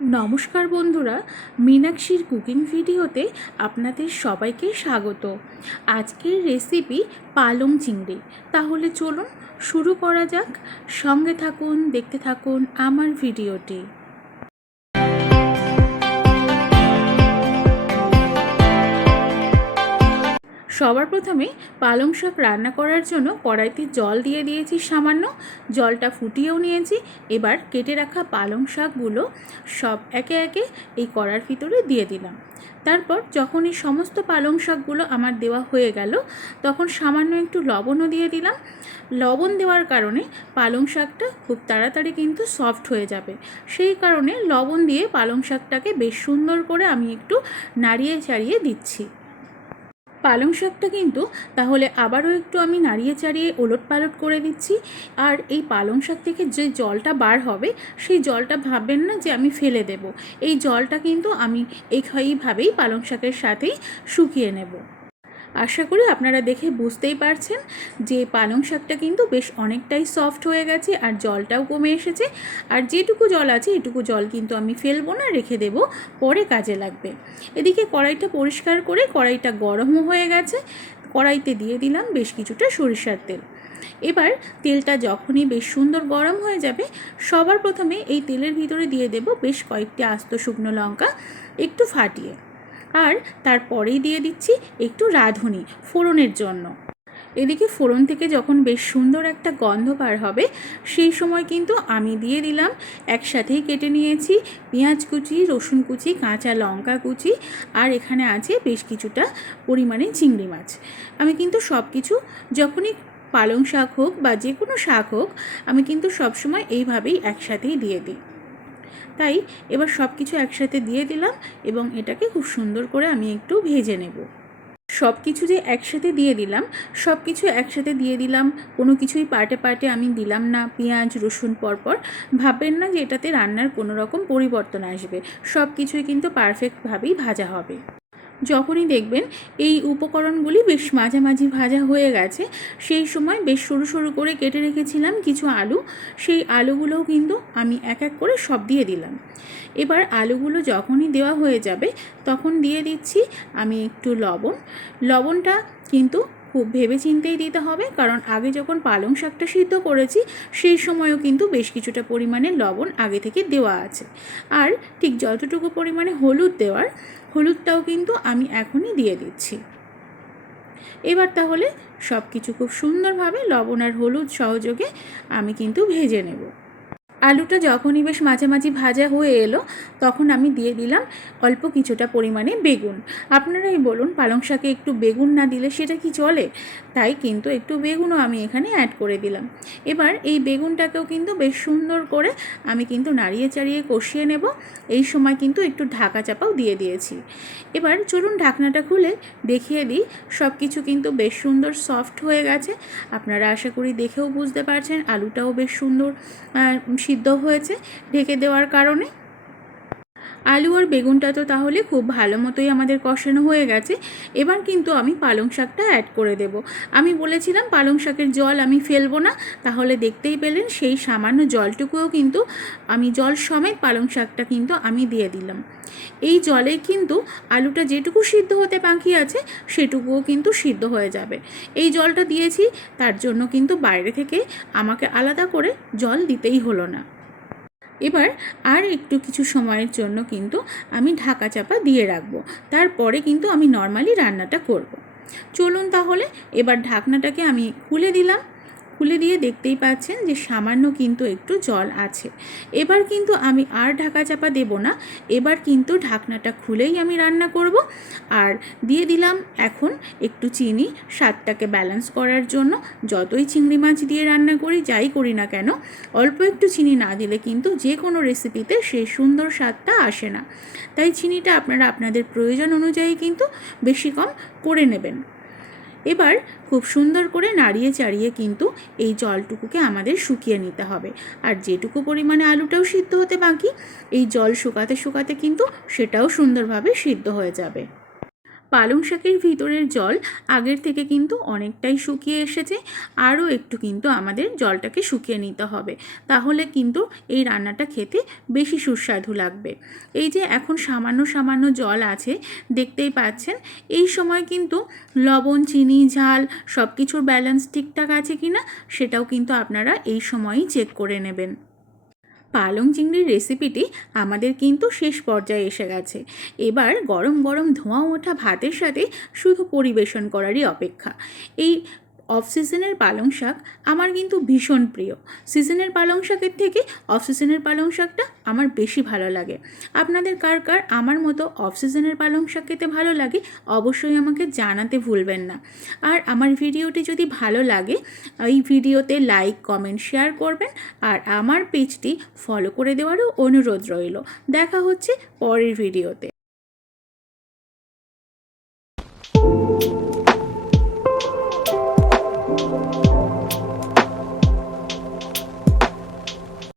নমস্কার বন্ধুরা, মীনাক্ষীর কুকিং ভিডিওতে আপনাদের সবাইকে স্বাগত। আজকের রেসিপি পালং চিংড়ি। তাহলে চলুন শুরু করা যাক। সঙ্গে থাকুন, দেখতে থাকুন আমার ভিডিওটি। সবার প্রথমে পালং শাক রান্না করার জন্য কড়াইতে জল দিয়ে দিয়েছি সামান্য, জলটা ফুটিয়েও নিয়েছি। এবার কেটে রাখা পালং শাকগুলো সব একে একে এই কড়ার ভিতরে দিয়ে দিলাম। তারপর যখন এই সমস্ত পালং শাকগুলো আমার দেওয়া হয়ে গেল, তখন সামান্য একটু লবণও দিয়ে দিলাম। লবণ দেওয়ার কারণে পালং শাকটা খুব তাড়াতাড়ি কিন্তু সফট হয়ে যাবে, সেই কারণে লবণ দিয়ে পালং শাকটাকে বেশ সুন্দর করে আমি একটু নাড়িয়ে চাড়িয়ে দিচ্ছি। পালং শাকটা কিন্তু তাহলে আবারও একটু আমি নাড়িয়ে চাড়িয়ে ওলট পালট করে দিচ্ছি। আর এই পালং শাক থেকে যে জলটা বার হবে, সেই জলটা ভাববেন না যে আমি ফেলে দেব। এই জলটা কিন্তু আমি এইভাবেই পালং শাকের সাথেই শুকিয়ে নেব। আশা করি আপনারা দেখে বুঝতেই পারছেন যে পালং শাকটা কিন্তু বেশ অনেকটাই সফট হয়ে গেছে আর জলটাও কমে এসেছে। আর যেটুকু জল আছে এটুকু জল কিন্তু আমি ফেলবো না, রেখে দেব, পরে কাজে লাগবে। এদিকে কড়াইটা পরিষ্কার করে কড়াইটা গরমও হয়ে গেছে। কড়াইতে দিয়ে দিলাম বেশ কিছুটা সরিষার তেল। এবার তেলটা যখনই বেশ সুন্দর গরম হয়ে যাবে, সবার প্রথমে এই তেলের ভিতরে দিয়ে দেব বেশ কয়েকটি আস্ত শুকনো লঙ্কা একটু ফাটিয়ে। আর তারপরেই দিয়ে দিচ্ছি একটু রাঁধুনি ফোড়নের জন্য। এদিকে ফোড়ন থেকে যখন বেশ সুন্দর একটা গন্ধ বার হবে, সেই সময় কিন্তু আমি দিয়ে দিলাম একসাথেই কেটে নিয়েছি পেঁয়াজ কুচি, রসুন কুচি, কাঁচা লঙ্কা কুচি, আর এখানে আছে বেশ কিছুটা পরিমাণে চিংড়ি মাছ। আমি কিন্তু সব কিছু যখনই পালং শাক হোক বা যে কোনো শাক হোক, আমি কিন্তু সবসময় এইভাবেই একসাথেই দিয়ে দিই। তাই এবার সব কিছু একসাথে দিয়ে দিলাম এবং এটাকে খুব সুন্দর করে আমি একটু ভেজে নেব। সব কিছু যে একসাথে দিয়ে দিলাম, সব কিছু একসাথে দিয়ে দিলাম, কোনো কিছুই পার্টে পার্টে আমি দিলাম না পেঁয়াজ রসুন পরপর। ভাববেন না যে এটাতে রান্নার কোনো রকম পরিবর্তন আসবে, সব কিছুই কিন্তু পারফেক্টভাবেই ভাজা হবে। যখনই দেখবেন এই উপকরণগুলি বেশ মাঝামাঝি ভাজা হয়ে গেছে, সেই সময় বেশ সরু সরু করে কেটে রেখেছিলাম কিছু আলু, সেই আলুগুলোও কিন্তু আমি এক এক করে সব দিয়ে দিলাম। এবার আলুগুলো যখনই দেওয়া হয়ে যাবে, তখন দিয়ে দিচ্ছি আমি একটু লবণ। লবণটা কিন্তু খুব ভেবে চিন্তেই দিতে হবে, কারণ আগে যখন পালং শাকটা সিদ্ধ করেছি সেই সময়ও কিন্তু বেশ কিছুটা পরিমাণে লবণ আগে থেকে দেওয়া আছে। আর ঠিক যতটুকু পরিমাণে হলুদ দেওয়ার, হলুদটাও কিন্তু আমি এখনই দিয়ে দিচ্ছি। এবার তাহলে সব কিছু খুব সুন্দরভাবে লবণ আর হলুদ সহযোগে আমি কিন্তু ভেজে নেব। আলুটা যখনই বেশ মাঝামাঝি ভাজা হয়ে এলো, তখন আমি দিয়ে দিলাম অল্প কিছুটা পরিমাণে বেগুন। আপনারাই বলুন, পালং শাকে একটু বেগুন না দিলে সেটা কি চলে? তাই কিন্তু একটু বেগুনও আমি এখানে অ্যাড করে দিলাম। এবার এই বেগুনটাকেও কিন্তু বেশ সুন্দর করে আমি কিন্তু নাড়িয়ে চাড়িয়ে কষিয়ে নেব। এই সময় কিন্তু একটু ঢাকা চাপাও দিয়ে দিয়েছি। এবার চলুন ঢাকনাটা খুলে দেখিয়ে দিই। সব কিছু কিন্তু বেশ সুন্দর সফট হয়ে গেছে। আপনারা আশা করি দেখেও বুঝতে পারছেন আলুটাও বেশ সুন্দর সিদ্ধ হয়েছে ঢেকে দেওয়ার কারণে। আলু আর বেগুনটা তো তাহলে খুব ভালো মতোই আমাদের কষানো হয়ে গেছে। এবার কিন্তু আমি পালং শাকটা অ্যাড করে দেব। আমি বলেছিলাম পালং শাকের জল আমি ফেলবো না, তাহলে দেখতেই পেলেন সেই সামান্য জলটুকুও কিন্তু আমি জল সমেত পালং শাকটা কিন্তু আমি দিয়ে দিলাম। এই জলে কিন্তু আলুটা যেটুকু সিদ্ধ হতে বাকি আছে সেটুকুও কিন্তু সিদ্ধ হয়ে যাবে। এই জলটা দিয়েছি, তার জন্য কিন্তু বাইরে থেকে আমাকে আলাদা করে জল দিতেই হলো না। এবার আর একটু কিছু সময়ের জন্য কিন্তু আমি ঢাকা চাপা দিয়ে রাখবো, তারপরে কিন্তু আমি নর্মালি রান্নাটা করব। চলুন তাহলে এবার ঢাকনাটাকে আমি খুলে দিলাম। খুলে দিয়ে দেখতেই পাচ্ছেন যে সামান্য কিন্তু একটু জল আছে। এবার কিন্তু আমি আর ঢাকা চাপা দেব না, এবার কিন্তু ঢাকনাটা খুলেই আমি রান্না করব। আর দিয়ে দিলাম এখন একটু চিনি, স্বাদটাকে ব্যালেন্স করার জন্য। যতই চিংড়ি মাছ দিয়ে রান্না করি, যাই করি না কেন, অল্প একটু চিনি না দিলে কিন্তু যে কোনো রেসিপিতে সেই সুন্দর স্বাদটা আসে না। তাই চিনিটা আপনারা আপনাদের প্রয়োজন অনুযায়ী কিন্তু বেশি কম করে নেবেন। এবার খুব সুন্দর করে নাড়িয়ে চাড়িয়ে কিন্তু এই জলটুকুকে আমাদের শুকিয়ে নিতে হবে। আর যেটুকু পরিমাণে আলুটাও সিদ্ধ হতে বাকি, এই জল শুকাতে শুকাতে কিন্তু সেটাও সুন্দরভাবে সিদ্ধ হয়ে যাবে। পালং শাকের ভিতরের জল আগের থেকে কিন্তু অনেকটাই শুকিয়ে এসেছে। আরও একটু কিন্তু আমাদের জলটাকে শুকিয়ে নিতে হবে, তাহলে কিন্তু এই রান্নাটা খেতে বেশি সুস্বাদু লাগবে। এই যে এখন সামান্য সামান্য জল আছে দেখতেই পাচ্ছেন, এই সময় কিন্তু লবণ, চিনি, ঝাল সব কিছুর ব্যালেন্স ঠিকঠাক আছে কি না সেটাও কিন্তু আপনারা এই সময়ই চেক করে নেবেন। পালং চিংড়ির রেসিপিটি আমাদের কিন্তু শেষ পর্যায়ে এসে গেছে। এবার গরম গরম ধোঁয়া ওঠা ভাতের সাথে শুধু পরিবেশন করারই অপেক্ষা। এই অফ সিজনের পালং শাক আমার কিন্তু ভীষণ প্রিয়। সিজনের পালং শাকের থেকে অফ সিজনের পালং শাকটা আমার বেশি ভালো লাগে। আপনাদের কার কার আমার মতো অফ সিজনের পালং শাক খেতে ভালো লাগে অবশ্যই আমাকে জানাতে ভুলবেন না। আর আমার ভিডিওটি যদি ভালো লাগে এই ভিডিওতে লাইক, কমেন্ট, শেয়ার করবেন। আর আমার পেজটি ফলো করে দেওয়ারও অনুরোধ রইল। দেখা হচ্ছে পরের ভিডিওতে।